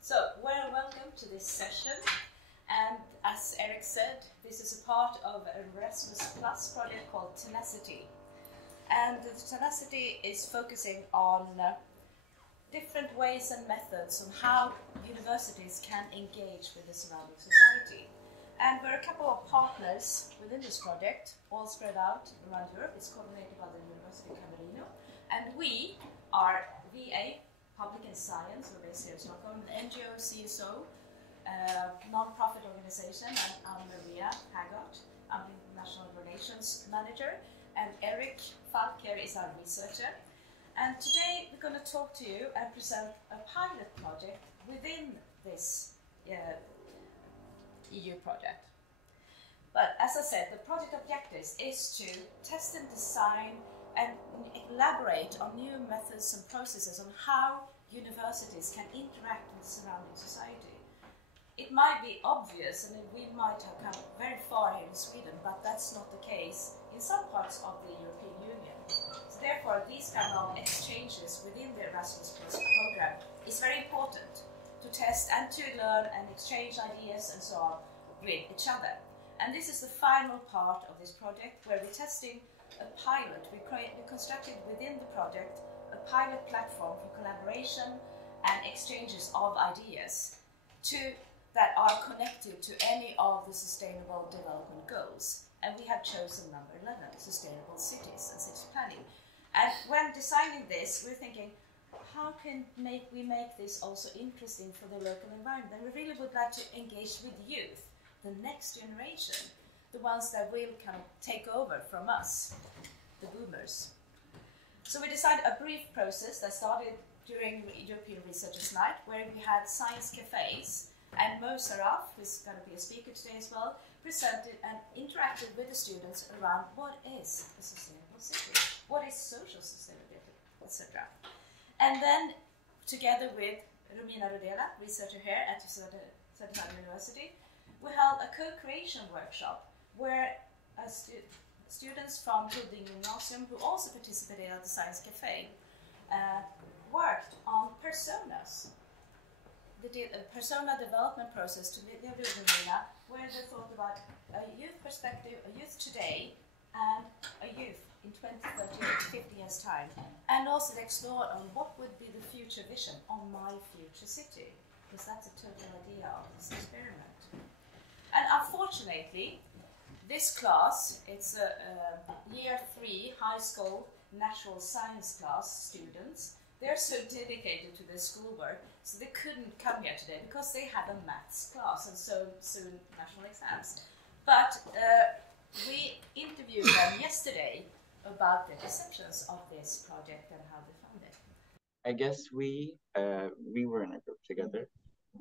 So, welcome to this session. And as Eric said, this is a part of a Erasmus Plus project called Tenacity. And the Tenacity is focusing on different ways and methods on how universities can engage with the surrounding society. And we're a couple of partners within this project, all spread out around Europe. It's coordinated by the University of Camerino. And we are VA, Public and Science, we're based here in Stockholm, the NGO CSO, non-profit organization, and I'm Maria Haggart. I'm the International Relations Manager, and Eric Falk here is our researcher. And today we're going to talk to you and present a pilot project within this EU project. But as I said, the project objectives is to test and design and elaborate on new methods and processes on how universities can interact with the surrounding society. It might be obvious, and we might have come very far here in Sweden, but that's not the case in some parts of the European Union. So therefore, these kind of exchanges within the Erasmus Plus program is very important to test and to learn and exchange ideas and so on with each other. And this is the final part of this project, where we're testing a pilot. We constructed within the project a pilot platform for collaboration and exchanges of ideas that are connected to any of the Sustainable Development Goals. And we have chosen number 11, Sustainable Cities and City Planning. And when designing this, we're thinking, how can we make this also interesting for the local environment? And we really would like to engage with youth, the next generation, the ones that will kind of take over from us, the boomers. So we decided a brief process that started during European Researchers' Night, where we had science cafes, and Mo Saraf, who's going to be a speaker today as well, presented and interacted with the students around what is a sustainable city, what is social sustainability, etc. And then, together with Romina Rodela, researcher here at Södertörn University, we held a co-creation workshop where students from Huddinge Gymnasium, who also participated at the Science Cafe, worked on personas. They did a persona development process to live with Romina, where they thought about a youth perspective, a youth today, and a youth in 20, 30, 50 years' time. And also they explored on what would be the future vision on my future city, because that's a total idea of this experiment. And unfortunately, this class, it's a year 3 high school natural science class students. They're so dedicated to their schoolwork, so they couldn't come here today because they had a maths class and so soon national exams. But we interviewed them yesterday about their perceptions of this project and how they found it. I guess we were in a group together,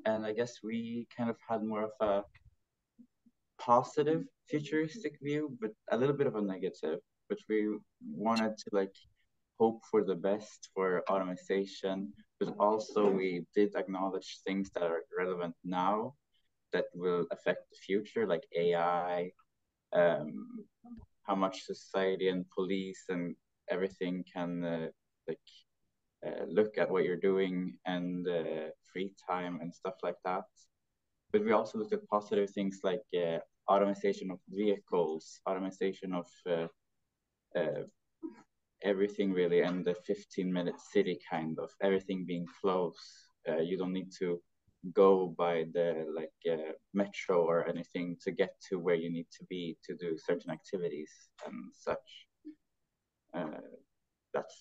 and I guess we kind of had more of a positive futuristic view, but a little bit of a negative, which we wanted to hope for the best for automation, but also we did acknowledge things that are relevant now that will affect the future, like AI, how much society and police and everything can look at what you're doing, and free time and stuff like that. But we also looked at positive things like automation of vehicles, automation of everything really, and the 15-minute city kind of, everything being close. You don't need to go by the metro or anything to get to where you need to be to do certain activities and such. That's,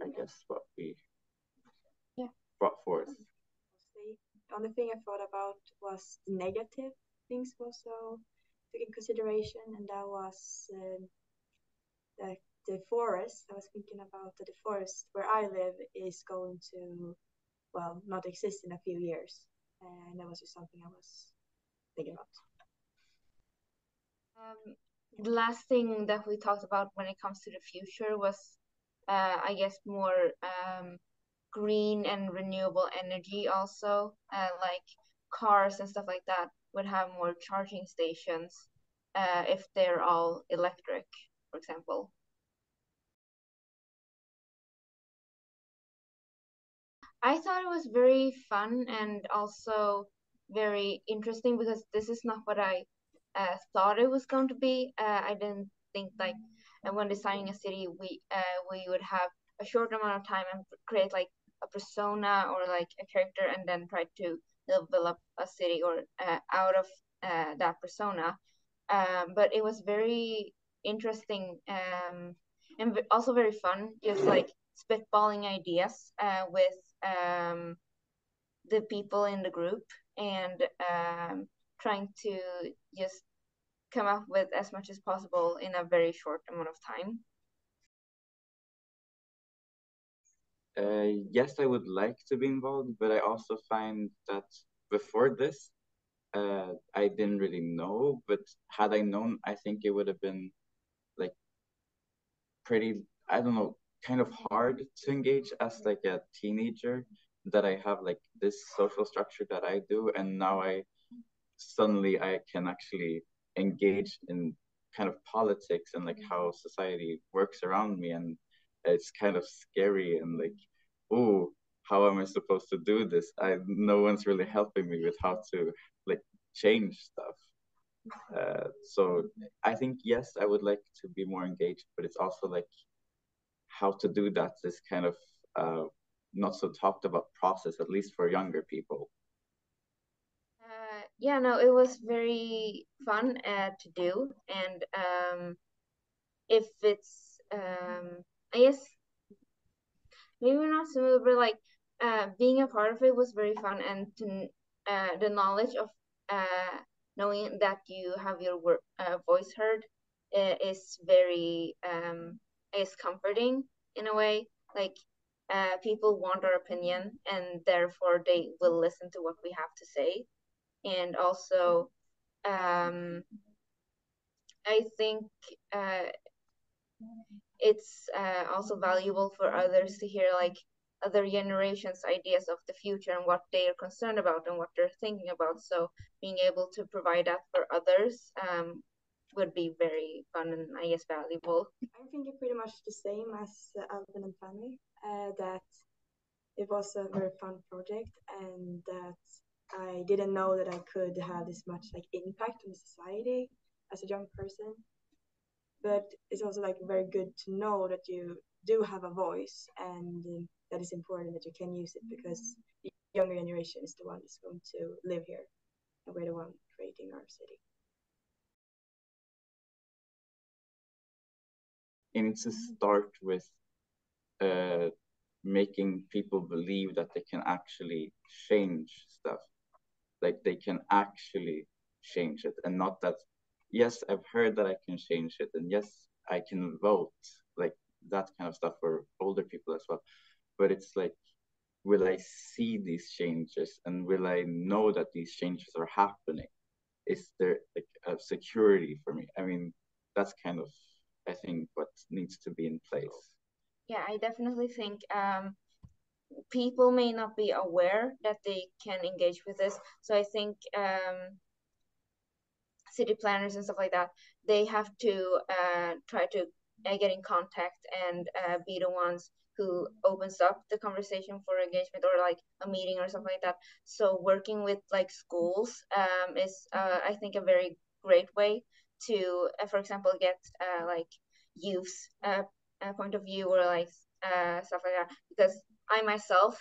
I guess, what we brought forth. The only thing I thought about was the negative things also took in consideration, and that was the forest. I was thinking about that the forest where I live is going to, well, not exist in a few years. And that was just something I was thinking about. The last thing that we talked about when it comes to the future was, I guess, more green and renewable energy also, like cars and stuff like that would have more charging stations if they're all electric, for example. I thought it was very fun and also very interesting because this is not what I thought it was going to be. I didn't think like when designing a city we would have a short amount of time and create like a persona or like a character and then try to develop a city or out of that persona. But it was very interesting and also very fun, just like spitballing ideas with the people in the group and trying to just come up with as much as possible in a very short amount of time. Yes, I would like to be involved, but I also find that before this, I didn't really know. But had I known, I think it would have been like pretty, I don't know, kind of hard to engage as like a teenager, that I have like this social structure that I do, and now I can actually engage in kind of politics and like how society works around me, and it's kind of scary and like, oh, how am I supposed to do this? No one's really helping me with how to like change stuff. So I think yes, I would like to be more engaged, but it's also like how to do that is kind of not so talked about process, at least for younger people. Yeah, no, it was very fun to do, and if it's I guess maybe not smooth, but like being a part of it was very fun, and to the knowledge of knowing that you have your voice heard is very is comforting in a way. Like people want our opinion, and therefore they will listen to what we have to say, and also I think it's also valuable for others to hear like other generations' ideas of the future and what they are concerned about and what they're thinking about. So being able to provide that for others would be very fun and I guess valuable. I'm thinking pretty much the same as Alvin and Fanny, that it was a very fun project and that I didn't know that I could have this much like impact on society as a young person. But it's also like very good to know that you do have a voice and that is important that you can use it because the younger generation is the one that's going to live here and we're the one creating our city. It needs to start with making people believe that they can actually change stuff, like they can actually change it, and not that, yes, I've heard that I can change it, and yes, I can vote, like that kind of stuff for older people as well. But it's like, will I see these changes, and will I know that these changes are happening? Is there like a security for me? I mean, that's kind of, I think, what needs to be in place. Yeah, I definitely think people may not be aware that they can engage with this. So I think city planners and stuff like that, they have to try to get in contact and be the ones who opens up the conversation for engagement or like a meeting or something like that. So working with like schools is I think a very great way to, for example, get like youth's point of view or like stuff like that. Because I myself,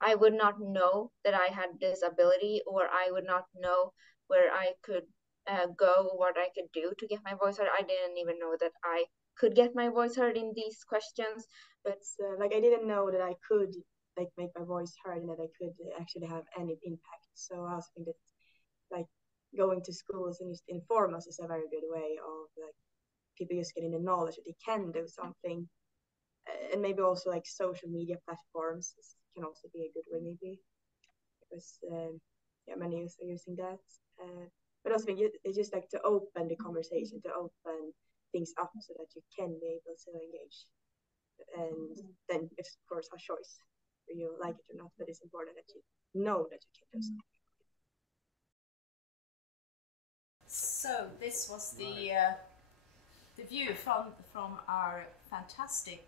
I would not know that I had this ability, or I would not know where I could go, what I could do to get my voice heard. I didn't even know that I could get my voice heard in these questions. But like I didn't know that I could like make my voice heard and that I could actually have any impact. So I also think that like going to schools and just inform us is a very good way of like people just getting the knowledge that they can do something. And maybe also like social media platforms can also be a good way maybe because yeah, many youth are using that. But also it's just like to open the conversation, to open things up so that you can be able to engage. And then it's of course a choice whether you like it or not, but it's important that you know that you can do something. So this was the view from our fantastic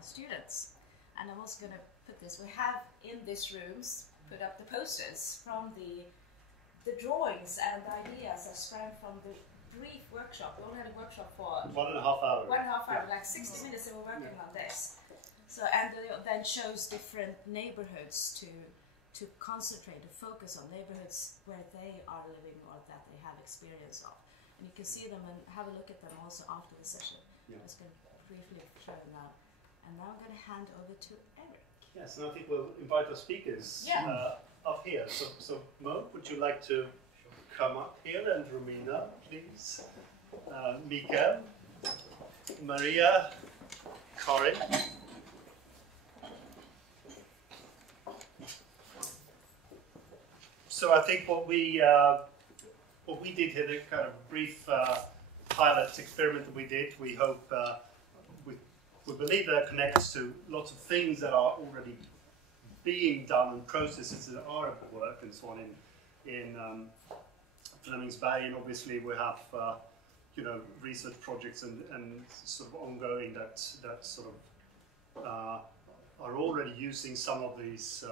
students, and I was going to put this. We have in these rooms put up the posters from the drawings and ideas that sprang from the brief workshop. We only had a workshop for 1.5 hours. 1.5 hours, like 60 minutes they were working on this. So, and they then chose different neighborhoods to concentrate, to focus on neighborhoods where they are living or that they have experience of. And you can see them and have a look at them also after the session. Yeah. I'm just going to briefly show them now. And now I'm going to hand over to Eric. Yes, and I think we'll invite our speakers up here. So Mo, would you like to come up here? And Romina, please. Mika, Maria, Karin. So I think what we did here, the kind of brief pilot experiment that we did, we hope, we believe that connects to lots of things that are already being done and processes that are at work and so on in Flemingsberg. And obviously we have research projects and sort of ongoing that sort of are already using some of these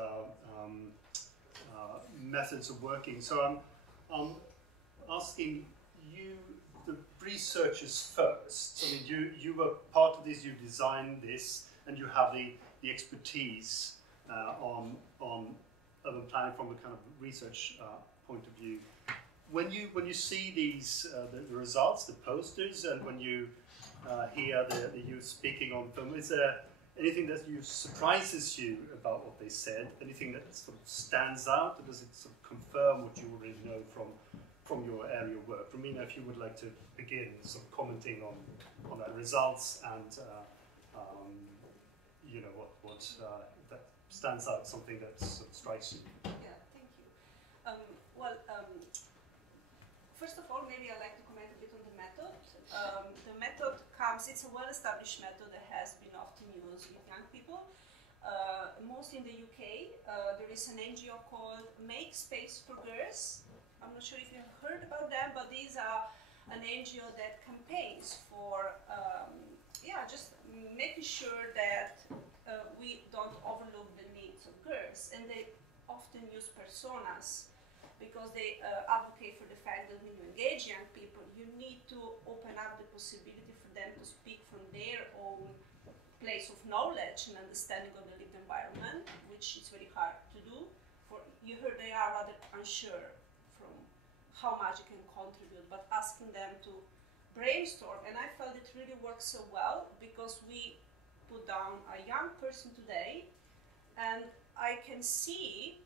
methods of working. So I'm asking you, the researchers first. I mean, you were part of this, you designed this, and you have the expertise on urban planning from a kind of research point of view. When you see these the results, the posters, and when you hear the youth speaking on them, is there anything that surprises you about what they said? Anything that sort of stands out, or does it sort of confirm what you already know from your area of work? Romina, if you would like to begin sort of commenting on the results and what that stands out, something that sort of strikes you. Yeah, thank you. First of all, maybe I'd like to comment a bit on the method. The method it's a well-established method that has been often used with young people, mostly in the UK. There is an NGO called Make Space for Girls. I'm not sure if you've heard about them, but these are an NGO that campaigns for just making sure that we don't overlook the needs of girls. And they often use personas because they advocate for the fact that when you engage young people, you need to open up the possibility for them to speak from their own place of knowledge and understanding of the lived environment, which is very hard to do. You heard they are rather unsure from how much you can contribute, but asking them to brainstorm, and I felt it really works so well because we put down a young person today, and I can see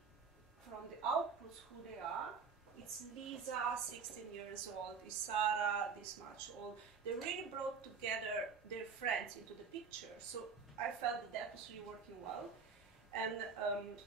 from the outputs who they are. It's Lisa, 16 years old, is Sarah, this much old. They really brought together their friends into the picture. So I felt that was really working well. And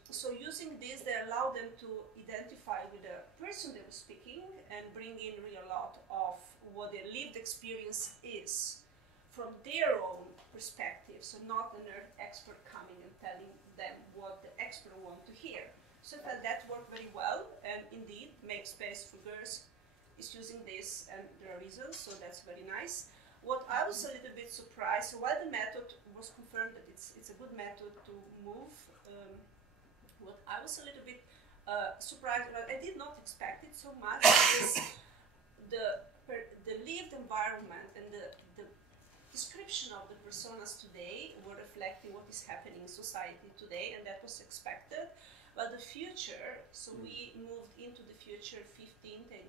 so using this, they allow them to identify with the person they were speaking and bring in really a lot of what their lived experience is from their own perspective. So not an expert coming and telling them what the expert wants to hear. So that worked very well, and indeed, Make Space for Girls is using this, and there are reasons, so that's very nice. What I was a little bit surprised, so while the method was confirmed that it's a good method to move, what I was a little bit surprised about, I did not expect it so much, is the lived environment and the description of the personas today were reflecting what is happening in society today, and that was expected. But the future, so we moved into the future 10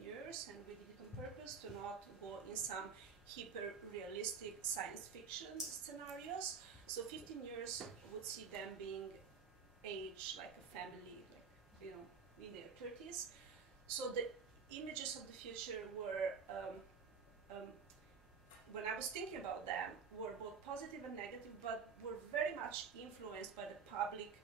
years, and we did it on purpose to not go in some hyper-realistic science fiction scenarios. So 15 years would see them being aged like a family, like, in their 30s. So the images of the future were, when I was thinking about them, were both positive and negative, but were very much influenced by the public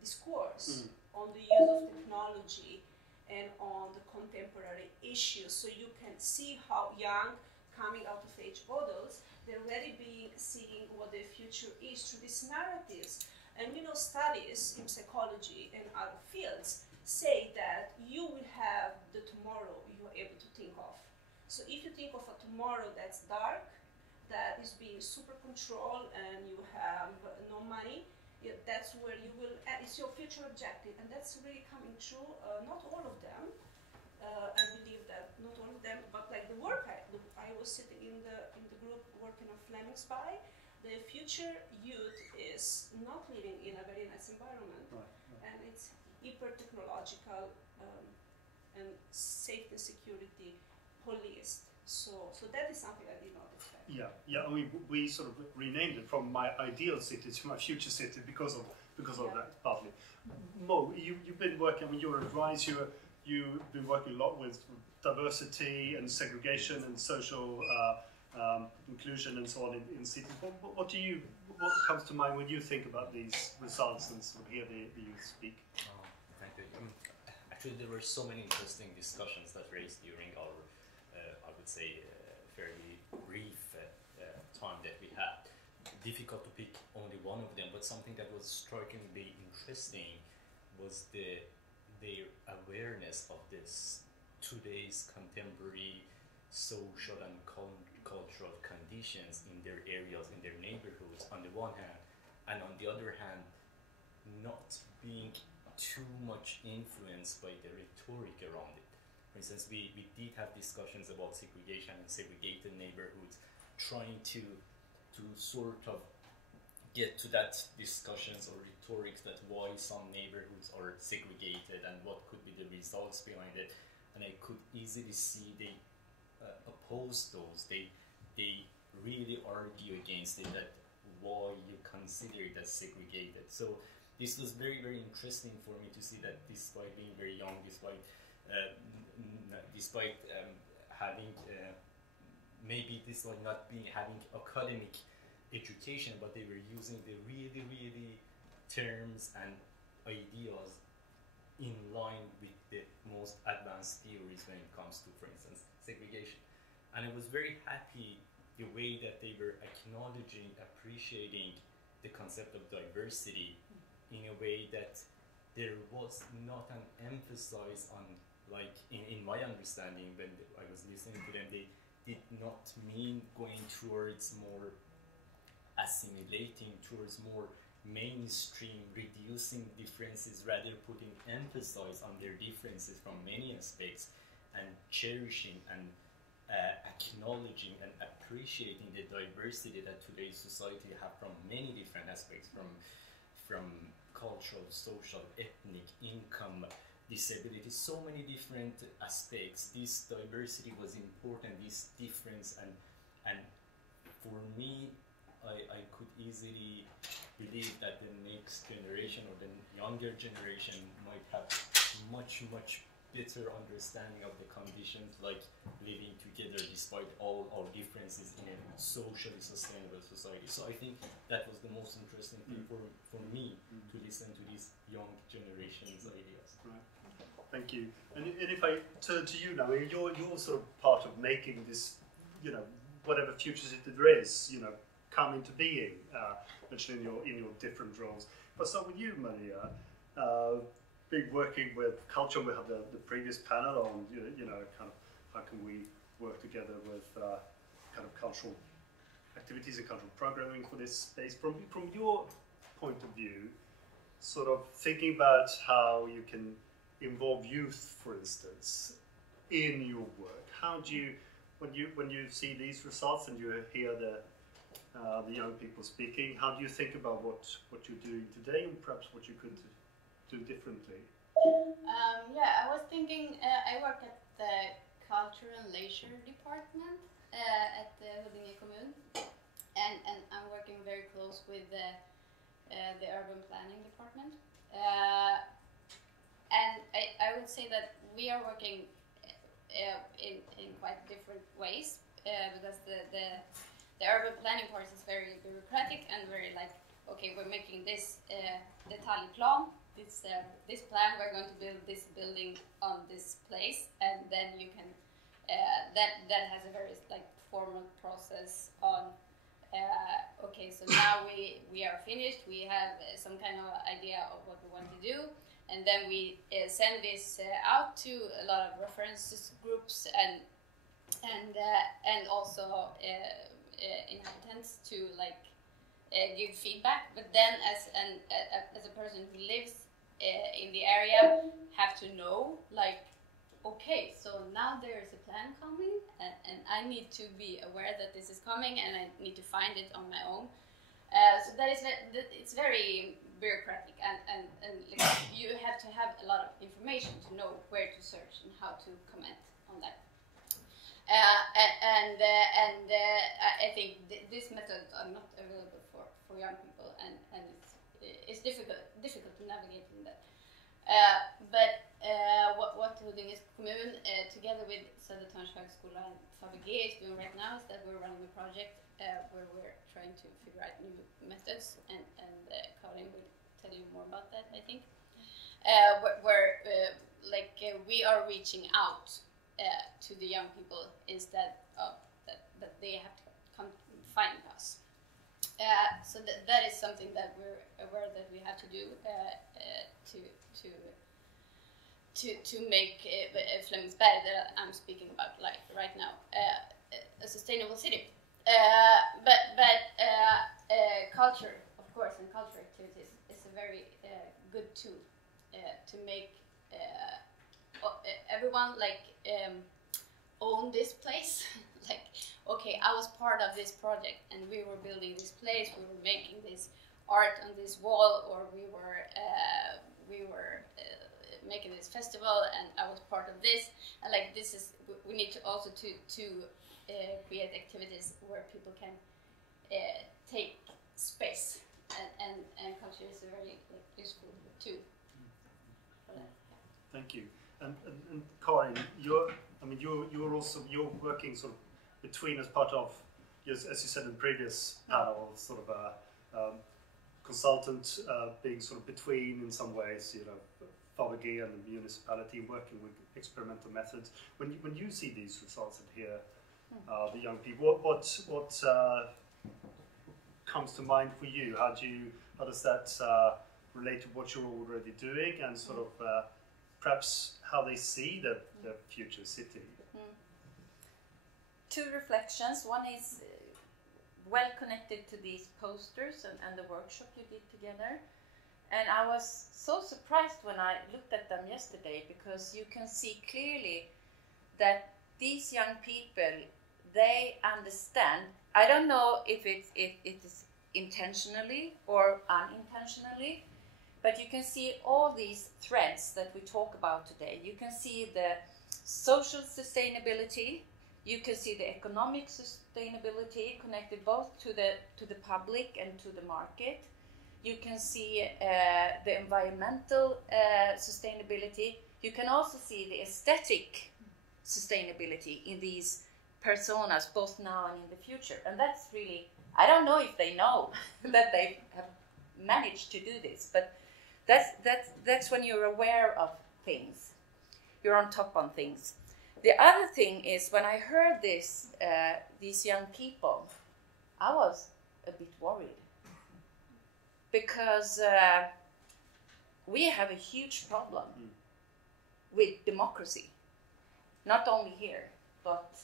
discourse on the use of technology and on the contemporary issues. So you can see how young, coming out of age adults, they're already seeing what their future is through these narratives. And we know studies in psychology and other fields say that you will have the tomorrow you're able to think of. So if you think of a tomorrow that's dark, that is being super controlled, and you have no money, that's where you will, it's your future objective, and that's really coming true. Not all of them, I believe that not all of them, but like the work I was sitting in the group working on Fleming Spy. The future youth is not living in a very nice environment, and it's hyper technological and safety and security policed. So that is something I did not expect. Yeah. I mean, we sort of renamed it from my ideal city to my future city because of that partly. Mo, you've been working. I mean, you're a RISE. You've been working a lot with diversity and segregation and social inclusion and so on in cities. What comes to mind when you think about these results and sort of hear the youth speak? Thank you. Actually, there were so many interesting discussions that raised during our, I would say, fairly brief time that we had. Difficult to pick only one of them, but something that was strikingly interesting was their awareness of this today's contemporary social and cultural conditions in their areas, in their neighborhoods, on the one hand, and on the other hand, not being too much influenced by the rhetoric around it. For instance, we did have discussions about segregation and segregated neighborhoods, trying to sort of get to that discussions or rhetorics that why some neighborhoods are segregated and what could be the results behind it. And I could easily see they oppose those. They really argue against it, that why you consider it as segregated. So this was very, very interesting for me to see that despite being very young, despite having maybe this like not being having academic education, but they were using the really, really terms and ideas in line with the most advanced theories when it comes to, for instance, segregation. And I was very happy the way that they were acknowledging, appreciating the concept of diversity in a way that there was not an emphasis on, like in my understanding when I was listening to them, they did not mean going towards more assimilating, towards more mainstream, reducing differences, rather putting emphasis on their differences from many aspects and cherishing and acknowledging and appreciating the diversity that today's society have from many different aspects, from cultural, social, ethnic, income, disability, so many different aspects. This diversity was important, this difference, and for me, I could easily believe that the next generation or the younger generation might have much better understanding of the conditions, like living together despite all our differences in a socially sustainable society. So I think that was the most interesting thing for me to listen to these young generation's ideas. Right. Thank you. And if I turn to you now, you're sort of part of making this, whatever future city there is, come into being, actually in your different roles. But start with you, Maria. Been working with culture. We had the previous panel on, kind of how can we work together with kind of cultural activities and cultural programming for this space. From your point of view, sort of thinking about how you can involve youth, for instance, in your work. How do you, when you see these results and you hear the young people speaking, how do you think about what you're doing today and perhaps what you could do differently? I was thinking, I work at the Culture and Leisure Department at the Huddinge Kommun, and I'm working very close with the Urban Planning Department. And I would say that we are working in quite different ways because the urban planning part is very bureaucratic and very like, okay, we're making this detaljplan, this plan, we're going to build this building on this place, and then you can that has a very like formal process on okay, so now we are finished, we have some kind of idea of what we want to do, and then we send this out to a lot of reference groups and also inhabitants to like give feedback, but then as a person who lives in the area, have to know, like, okay, so now there is a plan coming, and I need to be aware that this is coming, and I need to find it on my own. So that is it's very bureaucratic, and like, you have to have a lot of information to know where to search and how to comment on that. I think these methods are not available for young people, and it's difficult to navigate in that. What Huddinge kommun, together with Södertörns högskola and Fabg, is doing right now is that we're running a project where we're trying to figure out new methods, and Karin will tell you more about that, I think. We are reaching out to the young people instead of that they have to come find us. So that is something that we're aware that we have to do to make Flemingsberg, that I'm speaking about right now, a sustainable city. Culture, of course, and culture activities is a very good tool to make everyone own this place. Like, okay, I was part of this project, and we were building this place, we were making this art on this wall, or we were making this festival, and I was part of this. And like, this is, we need to also to create activities where people can take space, and culture is a very useful tool for that. Thank you. And Karin, you're working sort of between, as part of, as you said in the previous panel, sort of a consultant being sort of between, in some ways, Fabg and the municipality, working with experimental methods. When you see these results and hear the young people, what comes to mind for you? How does that relate to what you're already doing, and sort of perhaps how they see the future city? Two reflections. One is well connected to these posters and the workshop you did together. And I was so surprised when I looked at them yesterday, because you can see clearly that these young people, they understand. I don't know if it is intentionally or unintentionally, but you can see all these threads that we talk about today. You can see the social sustainability, you can see the economic sustainability connected both to the public and to the market. You can see the environmental sustainability. You can also see the aesthetic sustainability in these personas, both now and in the future. And that's really, I don't know if they know that they have managed to do this, but that's when you're aware of things. You're on top on things. The other thing is, when I heard this, these young people, I was a bit worried, because we have a huge problem with democracy, not only here, but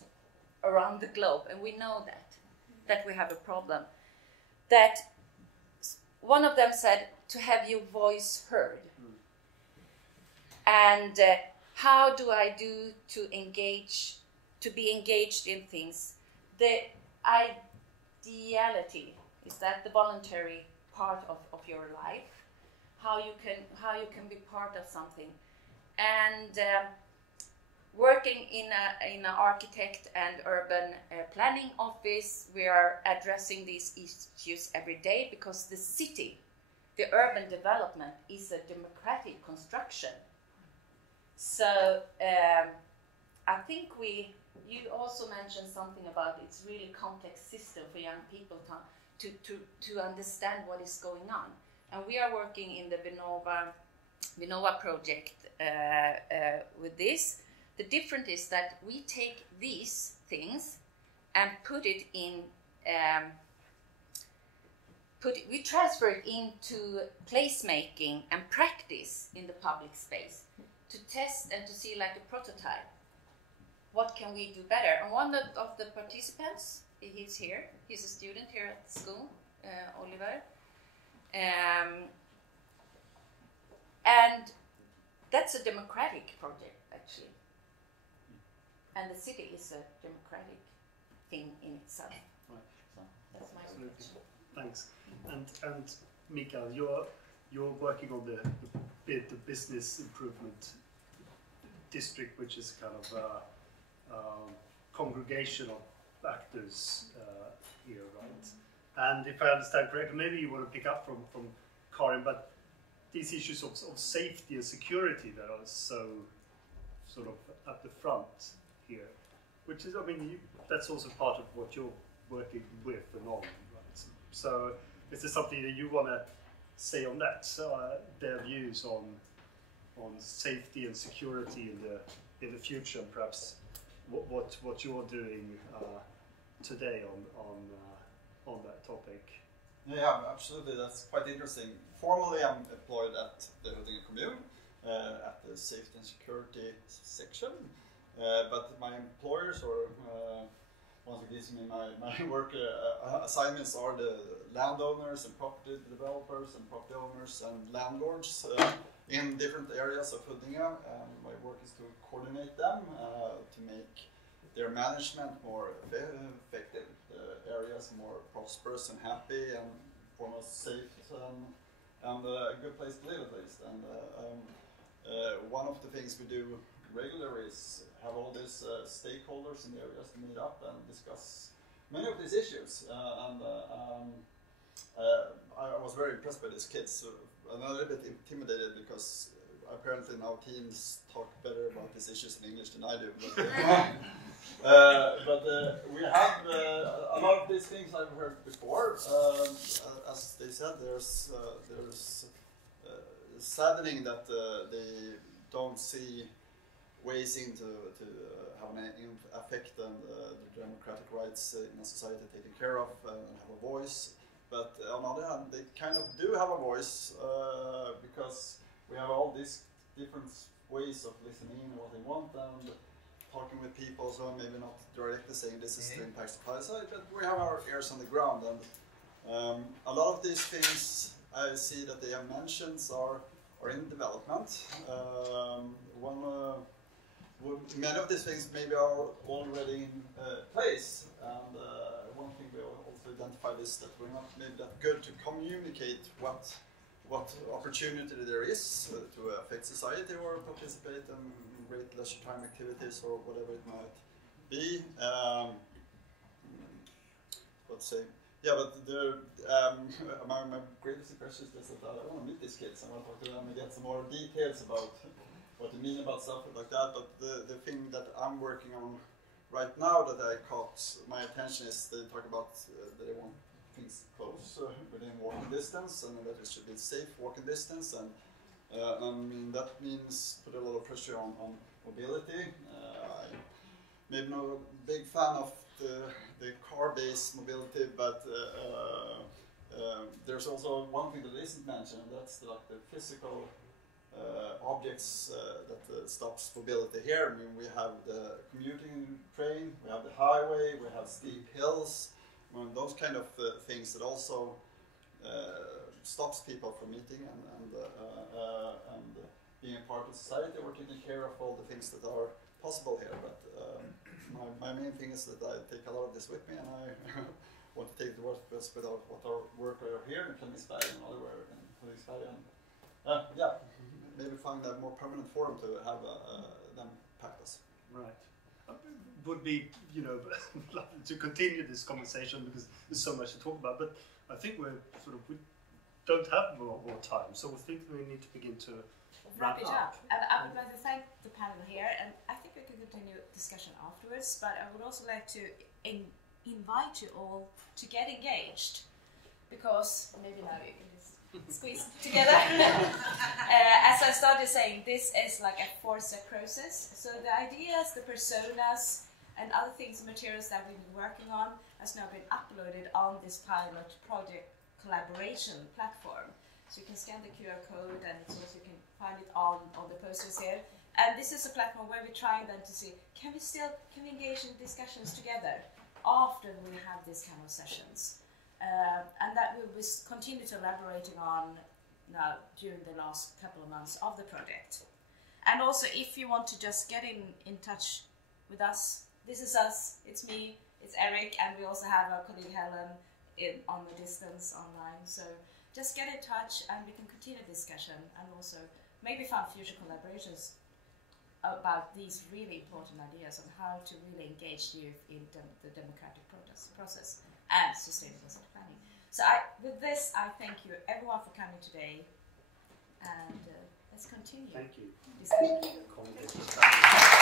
around the globe. And we know that we have a problem. That one of them said, to have your voice heard. And how do I do to be engaged in things? The ideality, is that the voluntary part of your life? How you can be part of something? And working in an architect and urban planning office, we are addressing these issues every day, because the city, the urban development, is a democratic construction. So I think you also mentioned something about it's really complex system for young people to understand what is going on. And we are working in the Våra project with this. The difference is that we take these things and put it in, we transfer it into placemaking and practice in the public space, to test and to see, like a prototype, what can we do better. And one of the participants, he's here, he's a student here at the school, Oliver. And that's a democratic project, actually. And the city is a democratic thing in itself. Right. So that's my Absolutely. reflection. Thanks. And Mikael, you're working on the business improvement district, which is kind of congregation of actors here, right? And if I understand correctly, maybe you want to pick up from Karin, but these issues of safety and security that are so sort of at the front here, which is, I mean, that's also part of what you're working with and on, right? So is there something that you want to say on that? Their views on safety and security in the future, and perhaps what you're doing today on that topic. Yeah, absolutely. That's quite interesting. Formally, I'm employed at the Huddinge Commune at the safety and security section, but my employers, or once it gives me my work assignments, are the landowners and property developers and property owners and landlords in different areas of Huddinge. My work is to coordinate them to make their management more effective, the areas more prosperous and happy and foremost safe and a good place to live, at least. And one of the things we do regularly is have all these stakeholders in the areas to meet up and discuss many of these issues. I was very impressed by these kids. I'm a little bit intimidated because apparently now teens talk better about these issues in English than I do. But we have a lot of these things I've heard before. As they said, there's saddening that they don't see ways into have an effect and the democratic rights in a society taken care of and have a voice. But on the other hand, they kind of do have a voice because we have all these different ways of listening and what they want and talking with people, so maybe not directly saying this is the impact of society, but we have our ears on the ground. And a lot of these things I see that they have mentioned are in development. Many of these things maybe are already in place, and one thing we also identified is that we're not maybe that good to communicate what opportunity there is to affect society or participate in great leisure time activities or whatever it might be. Let's say, yeah, but my greatest impression is just that I want to meet these kids. I want to talk to them and get some more details about what they mean about stuff like that. But the thing that I'm working on right now that I caught my attention is they talk about that they want things close within walking distance, and that it should be safe walking distance, and I mean that means put a lot of pressure on mobility. I'm maybe not a big fan of the car-based mobility, but there's also one thing that isn't mentioned, and that's like the physical objects that stops mobility here. I mean, we have the commuting train, we have the highway, we have steep hills. Those kind of things that also stops people from meeting and being a part of society or taking care of all the things that are possible here. But my main thing is that I take a lot of this with me, and I want to take the work with what our work are here in Klimatförändringar and otherwhere in Klimatförändringar. Yeah, maybe find a more permanent forum to have them practice. Right. Would be, to continue this conversation because there's so much to talk about, but I think we don't have more time, so I think we need to begin to wrap it up. And I would like to thank the panel here, and I think we can continue discussion afterwards, but I would also like to invite you all to get engaged, because maybe now you can just squeeze together. As I started saying, this is like a four-step process. So the ideas, the personas, and other things, materials that we've been working on has now been uploaded on this pilot project collaboration platform. So you can scan the QR code, and it's also you can find it on the posters here. And this is a platform where we're trying then to see, can we engage in discussions together after we have these kind of sessions? and that we will continue to elaborating on now during the last couple of months of the project. And also, if you want to just get in touch with us, this is us, it's me, it's Eric, and we also have our colleague Helen on the distance online. So just get in touch and we can continue discussion and also maybe find future collaborations about these really important ideas on how to really engage youth in the democratic process and sustainable city planning. So with this, I thank you everyone for coming today, and let's continue. Thank you. Discussion.